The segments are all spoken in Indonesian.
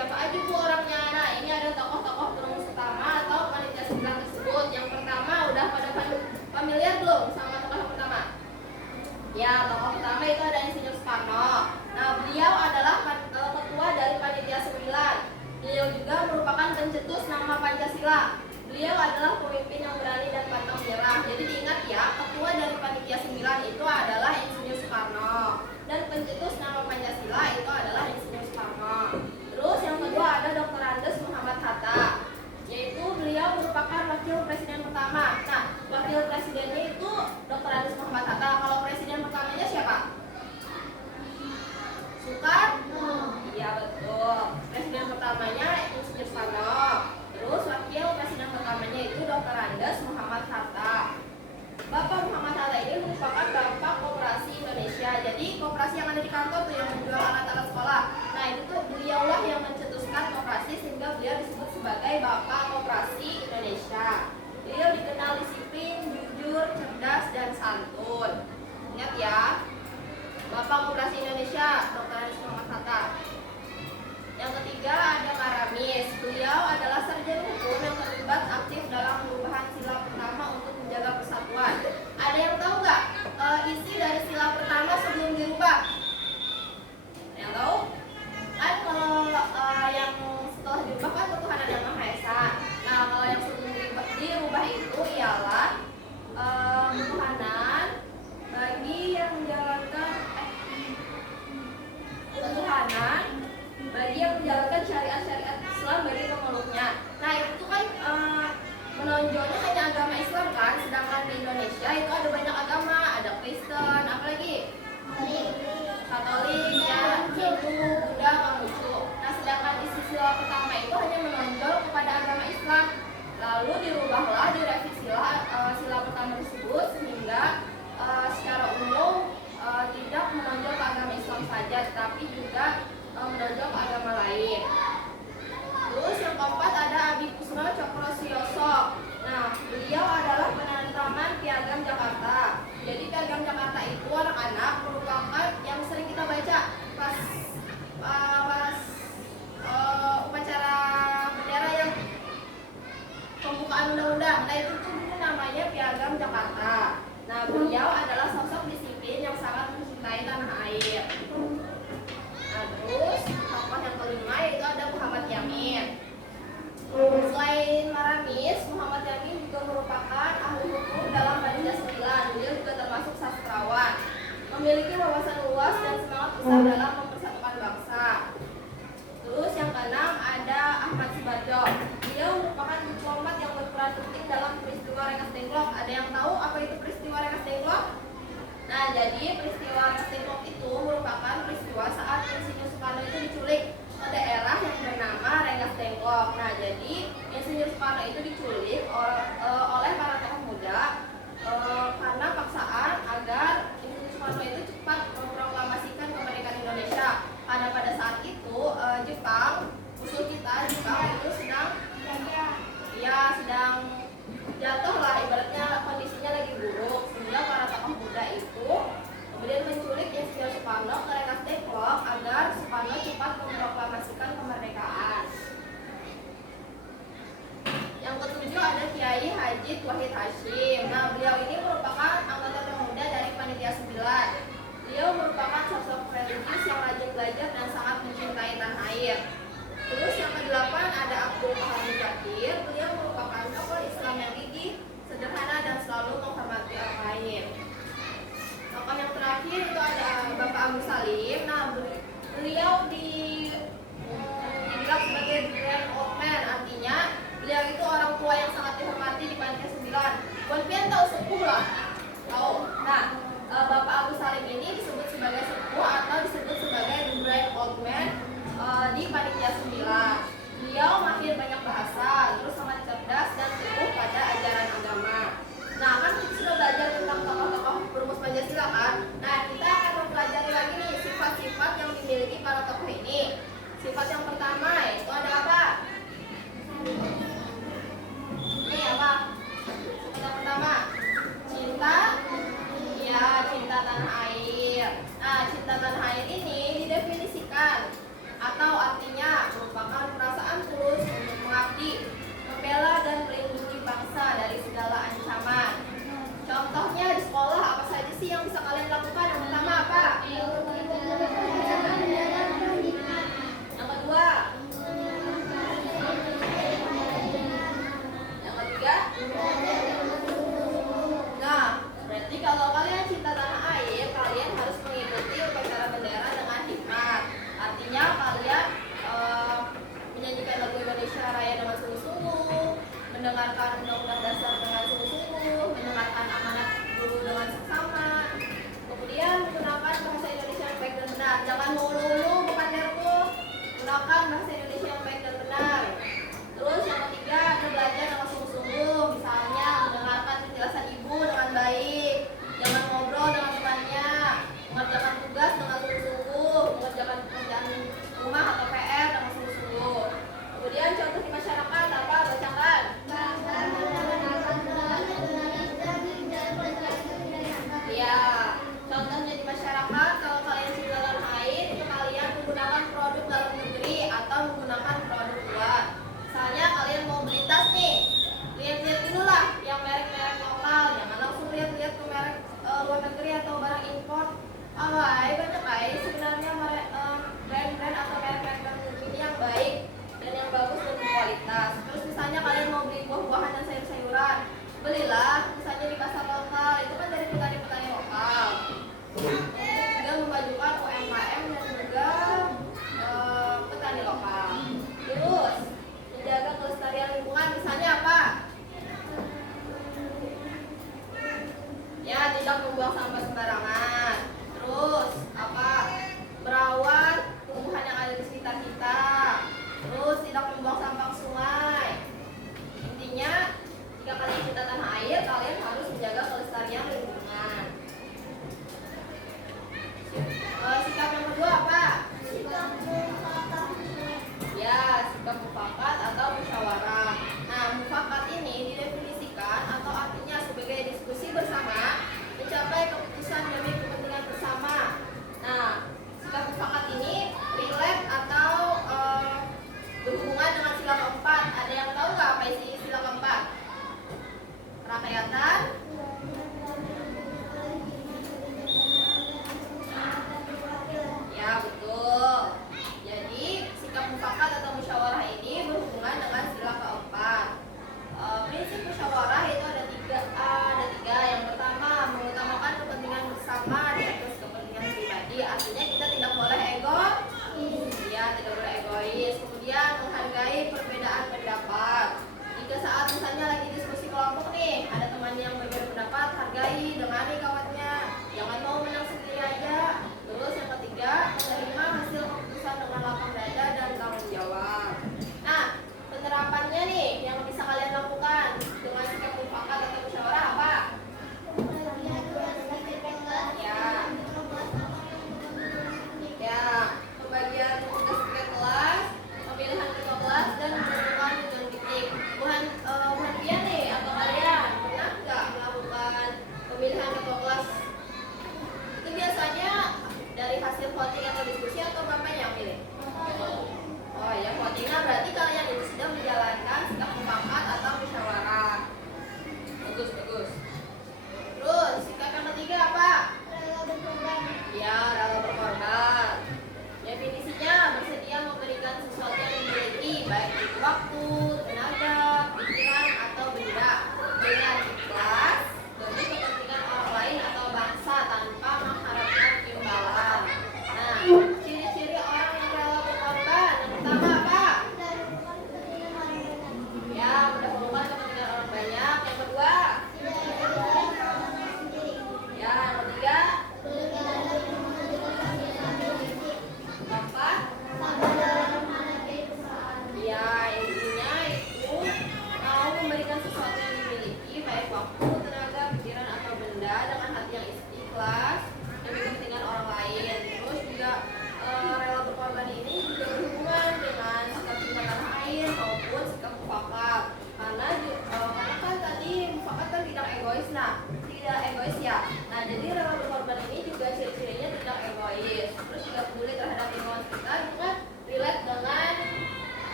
Siapa aja Bu orangnya? Nah, ini ada tokoh-tokoh perumus utama atau panitia 9 tersebut. Yang pertama, udah pada familiar belum sama tokoh yang pertama? Ya, tokoh pertama itu ada Insinyur Soekarno. Nah, beliau adalah ketua dari panitia 9. Beliau juga merupakan pencetus nama Pancasila. Beliau adalah pemimpin yang berani dan pantang menyerah. Jadi diingat ya, ketua dari panitia 9 itu adalah Insinyur Soekarno. Dan pencetus nama Pancasila itu adalah Insinyur Soekarno. Terus yang kedua ada Dr. Andes Muhammad Hatta, yaitu beliau merupakan wakil presiden pertama. Nah, wakil presidennya itu Dr. Andes Muhammad Hatta. Kalau presiden pertamanya siapa? Soekarno. Iya betul. Presiden pertamanya Insinyur Soekarno. Terus wakil presiden pertamanya itu Dr. Andes Muhammad Hatta. Bapak Muhammad Hatta ini merupakan bapak koperasi Indonesia. Jadi koperasi yang ada di kantor tuh yang menjual alat-alat sekolah. Nah itu tuh beliaulah yang mencetuskan koperasi sehingga beliau disebut sebagai bapak koperasi Indonesia. Beliau dikenal disiplin, jujur, cerdas, dan santun. Ingat ya, bapak koperasi Indonesia, Dr. Andes Muhammad Hatta. Yang ketiga ada Karamis. Beliau adalah sarjana hukum yang terlibat aktif dalam perubahan sila pertama untuk menjaga persatuan. Ada yang tahu nggak isi dari sila pertama sebelum dirubah? Yang tahu? Kan kalau yang setelah dirubah kan ketuhanan yang Maha Esa. Nah kalau yang sebelum dirubah itu ialah ketuhanan bagi yang menjalankan ketuhanan bagi yang menjalankan syariat-syariat Islam bagi pemeluknya. Nah itu kan menonjolnya hanya agama Islam kan, sedangkan di Indonesia itu ada banyak agama, ada Kristen, apalagi Katolik, ya, Hindu, Buddha, Konghucu. Nah sedangkan isi sila pertama itu hanya menonjol kepada agama Islam. Lalu dirubahlah, direvisilah sila pertama tersebut sehingga secara umum tidak menonjol ke agama Islam saja, tetapi juga menonjol ke agama lain. Terus yang keempat ada Adipusno Cokrosioso. Nah, beliau adalah penantaman Piagam Jakarta. Jadi Piagam Jakarta itu anak-anak merupakan yang sering kita baca pas upacara bendera yang pembukaan undang-undang. Nah itu tuh dulu namanya Piagam Jakarta. Nah beliau adalah sosok disiplin yang sangat mencintai tanah air. Nah terus tokoh yang kelima yaitu ada Muhammad Yamin. Selain Maramis, Muhammad Yamin juga merupakan ahli hukum dalam panitia 9. Beliau juga termasuk sastrawan, memiliki wawasan luas dan semangat besar dalam mempersatukan bangsa. Terus yang keenam ada Ahmad Subarjo. Beliau merupakan diplomat yang berperan penting dalam peristiwa Rengas Dengklok. Ada yang tahu apa itu peristiwa Rengas Dengklok? Nah, jadi peristiwa Rengas Dengklok itu merupakan peristiwa saat Insinyur Soekarno itu diculik ke daerah yang bernama Rengas Dengklok. Nah, jadi Insinyur Soekarno itu diculik oleh para tokoh muda karena paksaan agar Insinyur Soekarno itu cepat memproklamasikan kemerdekaan Indonesia. Karena pada saat itu Jepang, musuh kita Jepang itu sedang jatuh lah, ibaratnya kondisinya lagi buruk, sehingga para tokoh muda itu kemudian menculik Insinyur Soekarno ke Rengas Dengklok agar Soekarno cepat memproklamasikan kemerdekaan. Yang ketujuh ada Kiai Haji Wahid Hasyim. Nah beliau ini merupakan anggota termuda dari panitia 9. Beliau merupakan sosok religius yang rajin belajar dan sangat mencintai tanah air. Terus yang ke-8 ada Abdul Hamid Zakir. Beliau merupakan tokoh Islam yang gigih, sederhana dan selalu menghormati orang lain. Tokoh yang terakhir itu ada Bapak Agus Salim. Nah beliau dibilang sebagai the grand old man, artinya beliau itu orang tua yang sangat dihormati di panitia 9. Buat pian tahu sepuh lah, tahu. Nah Bapak Agus Salim ini disebut sebagai sepuh atau disebut sebagai the grand old man di panitia 9. Beliau mahir banyak bahasa, terus sangat cerdas dan teguh pada ajaran agama. Nah kan kita sudah belajar tentang tokoh-tokoh perumus Pancasila kan. Nah kita akan mempelajari lagi nih sifat-sifat yang dimiliki para tokoh ini. Sifat yang pertama itu ada apa? Ini apa? Sifat yang pertama cinta, ya cinta tanah air. Nah cinta tanah air ini didefinisikan atau artinya merupakan banyak sebenarnya brand-brand atau merek-merek tertentu ini yang baik dan yang bagus dan berkualitas. Terus misalnya kalian mau beli buah-buahan dan sayur-sayuran, belilah misalnya di pasar lokal, itu kan dari petani-petani lokal. Untuk juga memajukan UMKM dan juga petani lokal. Terus menjaga kelestarian lingkungan, misalnya apa? Ya, tidak membuang sampah sembarangan. Terus apa?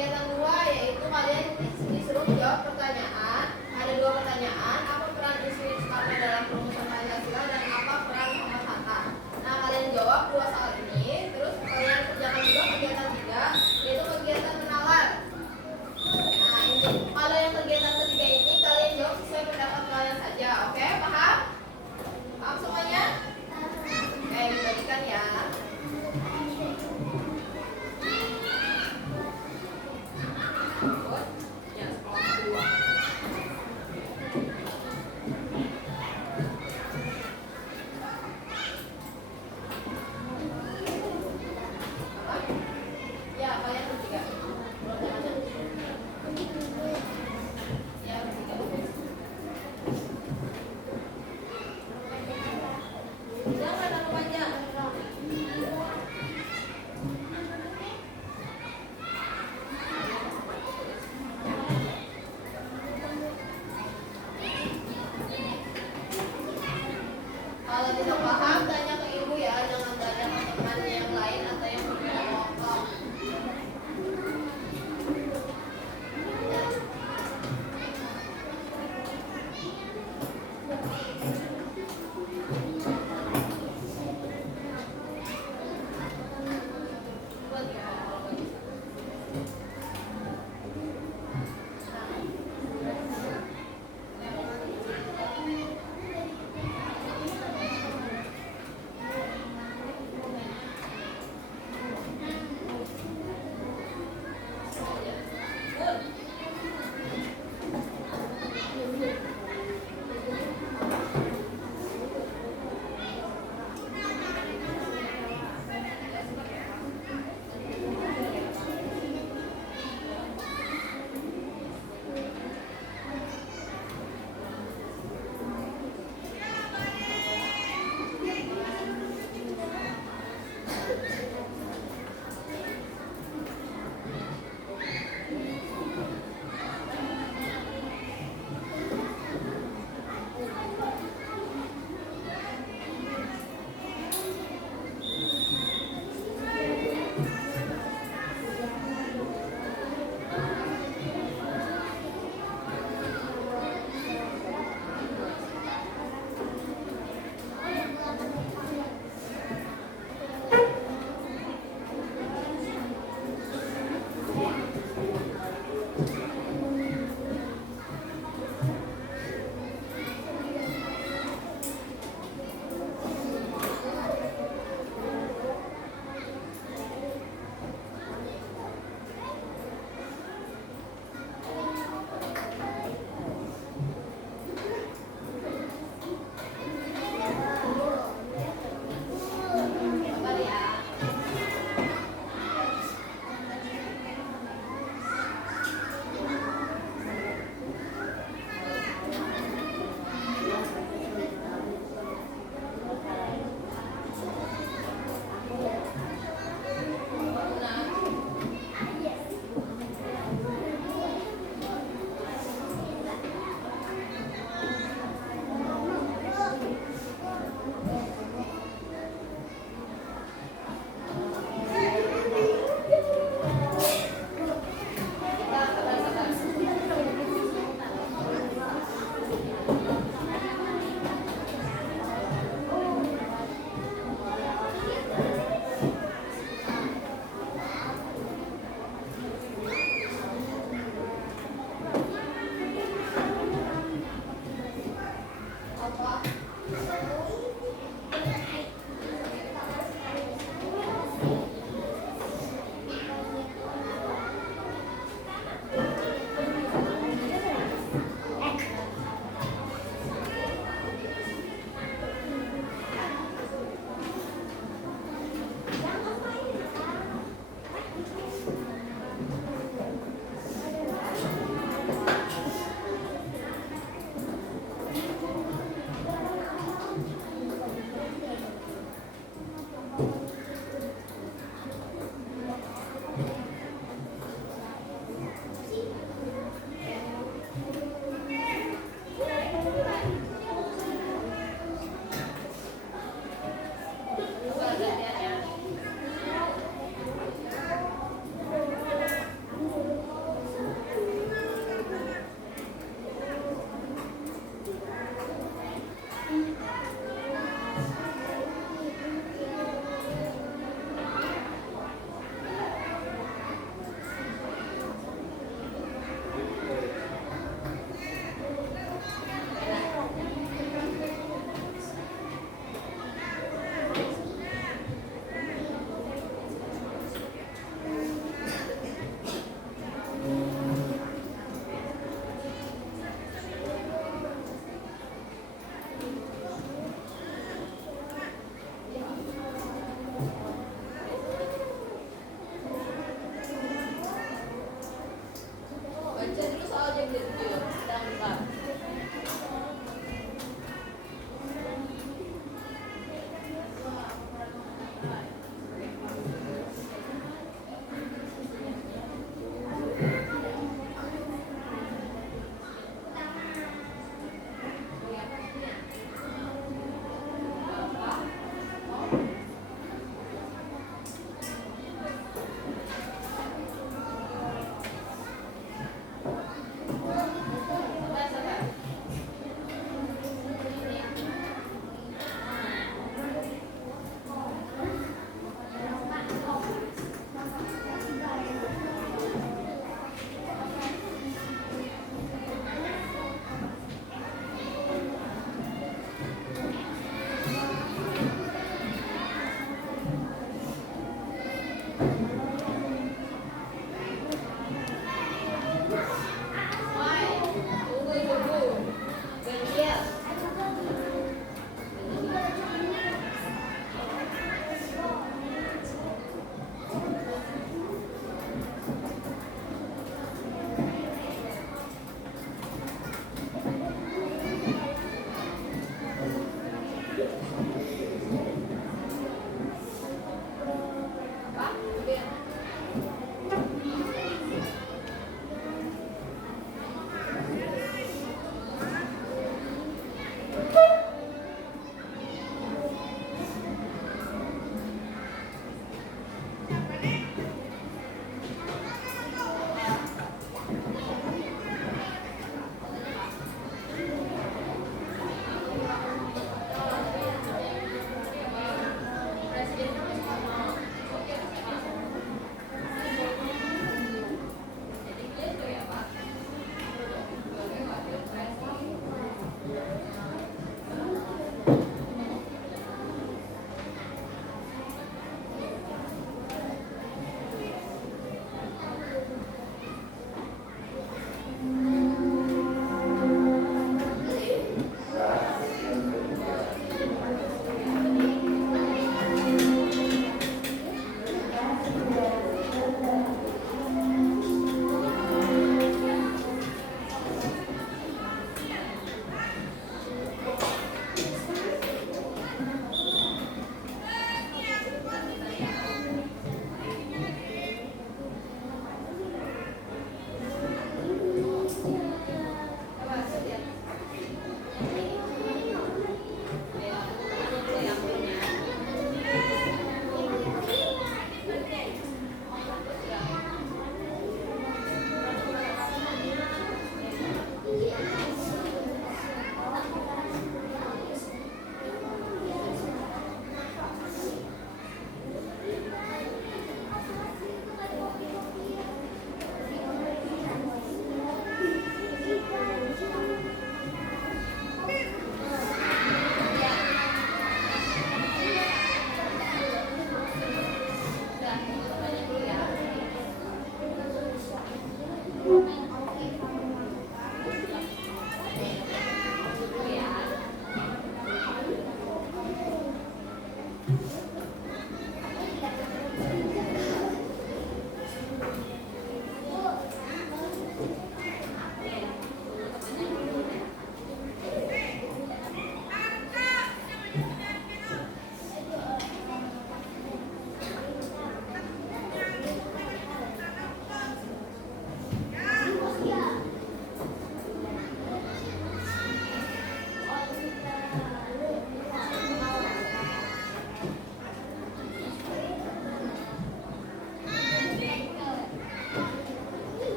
kegiatan 2 yaitu kalian disuruh jawab pertanyaan. Ada 2 pertanyaan. Apa peran Insinyur Soekarno dalam perumusan Pancasila dan apa peran Muhammad Hatta? Nah, kalian jawab 2 soal ini. Terus kalian kerjakan juga kegiatan 3 yaitu kegiatan kenalan. Nah, ini kalau yang kegiatan ketiga ini kalian jawab sesuai pendapat kalian saja. Oke, paham? Paham semuanya? Oke, dibagikan ya.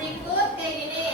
Sikut kayak gini.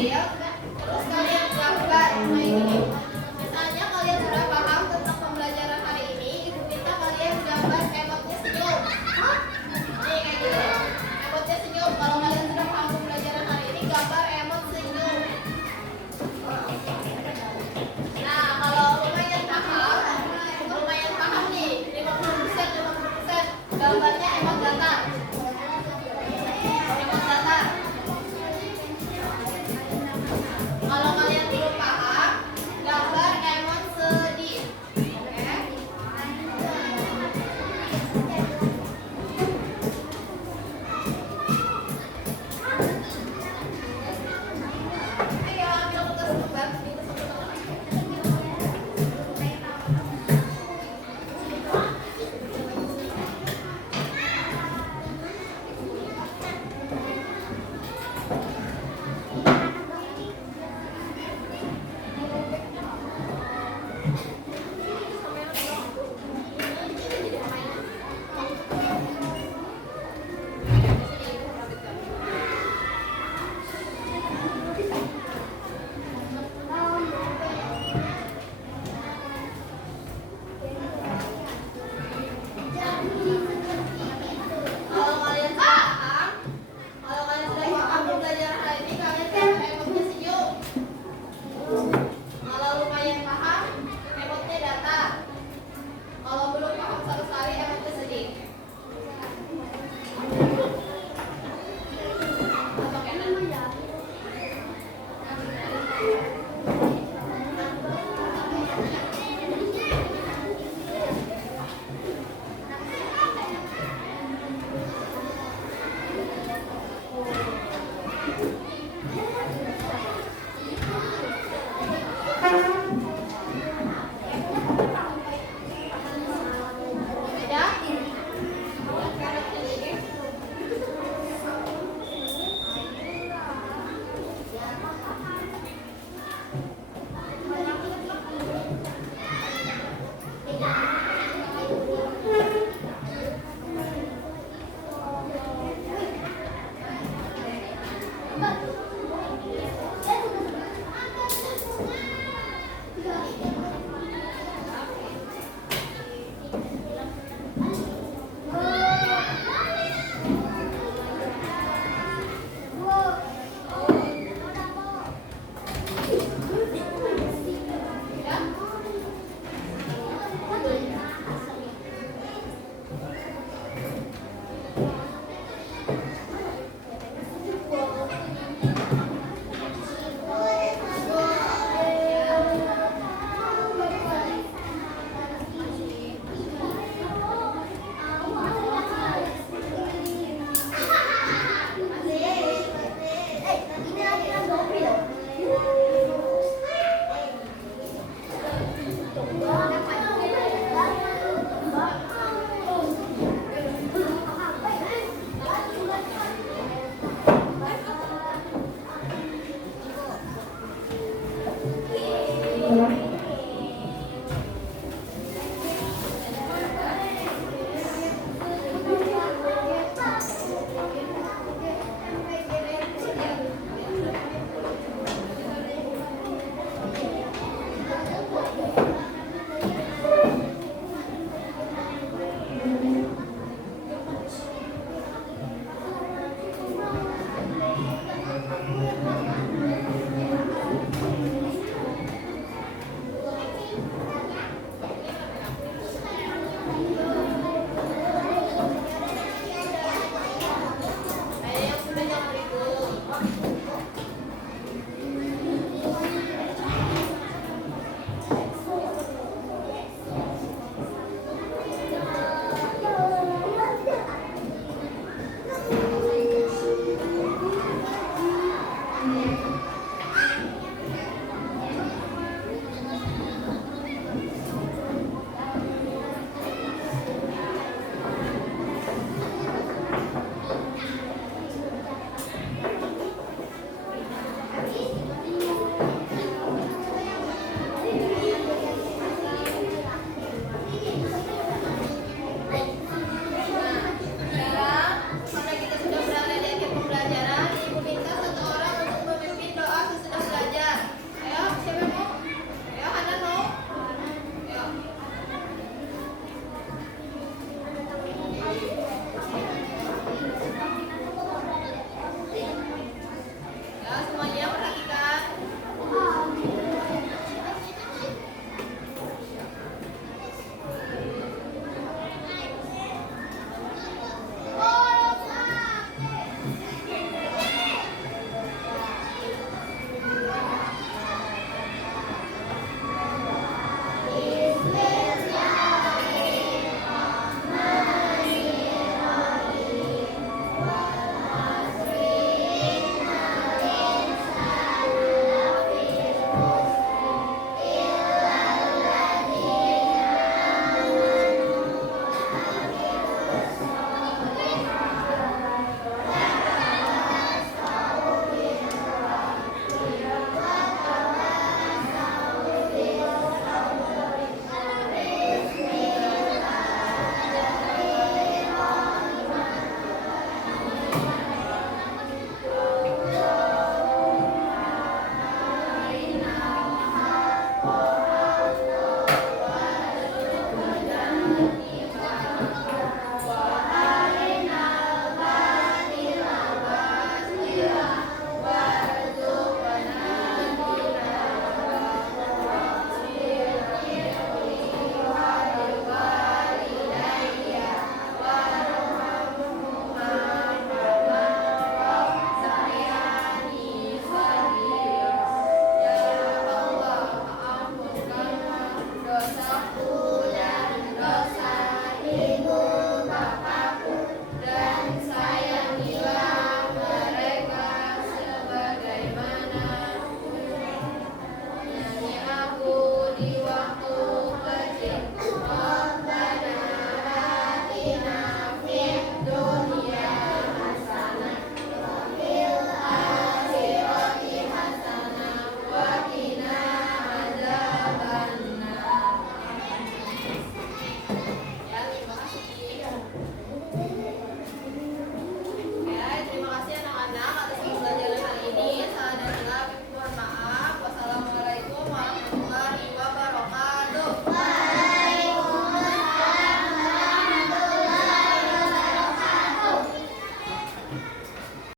beliau